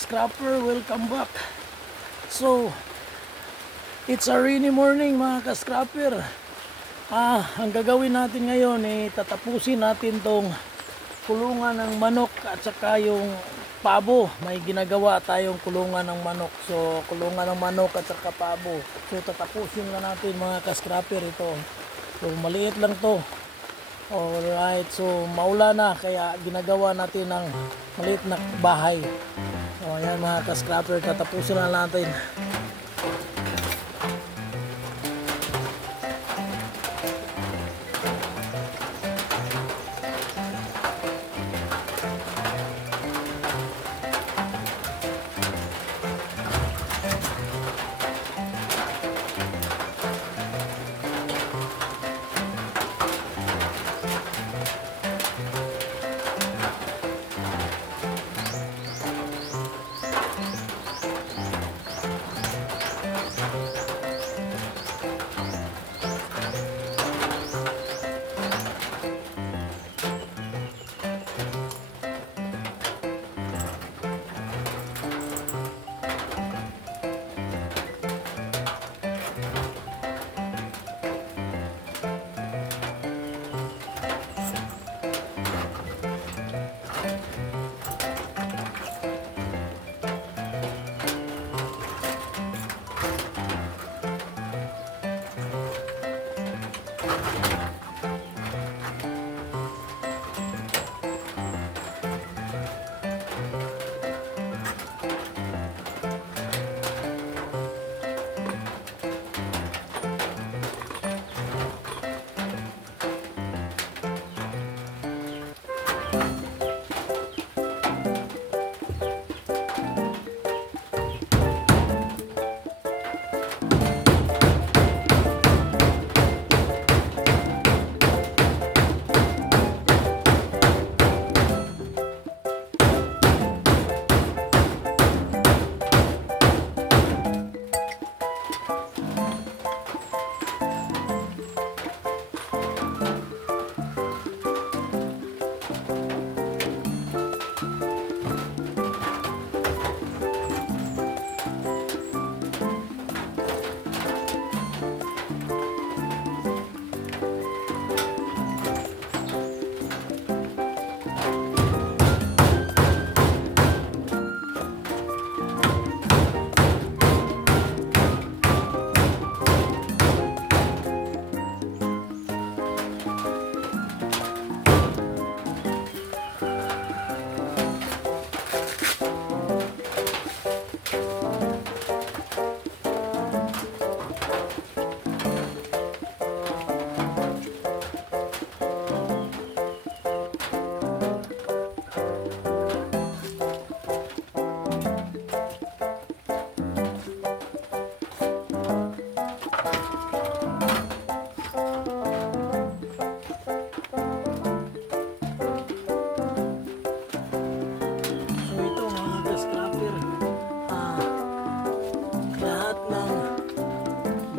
ka-scrapper, welcome back. So, it's a rainy morning mga ka-scrapper. Ang gagawin natin ngayon tatapusin natin tong kulungan ng manok at saka yung pabo. May ginagawa tayong kulungan ng manok. So, kulungan ng manok at saka pabo. So, tatapusin na natin mga ka-scrapper ito. So, maliit lang to. Alright, so maula na kaya ginagawa natin ng maliit na bahay. So ayan mga ka-scrapper, tatapusin na natin.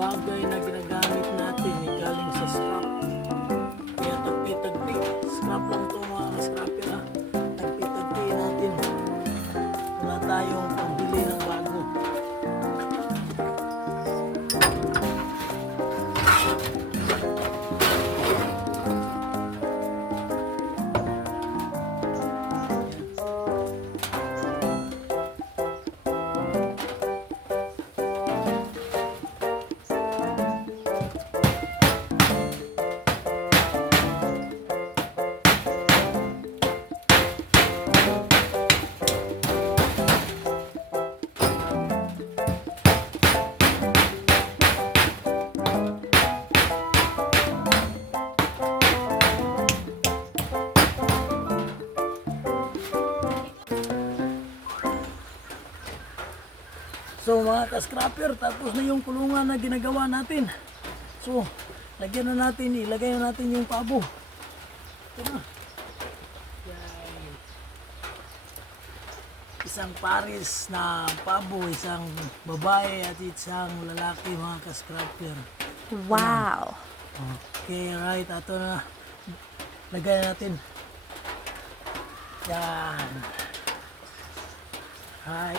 Bagay na ginagamit natin galing sa scrap. Kaya tagpi-tagpi. Scrap lang ito mga ka-scrapper ha. Tagpi-tagpi natin. Wala tayong pambili ng bago. So mga ka-scrapper, tapos na yung kulungan na ginagawa natin. So, lagyan na natin, ilagay na natin yung pabo. Ito na. Yan. Isang pares na pabo, isang babae at isang lalaki mga ka-scrapper. Wow. Okay, right. Ito na. Lagay na natin. Yan. Ay,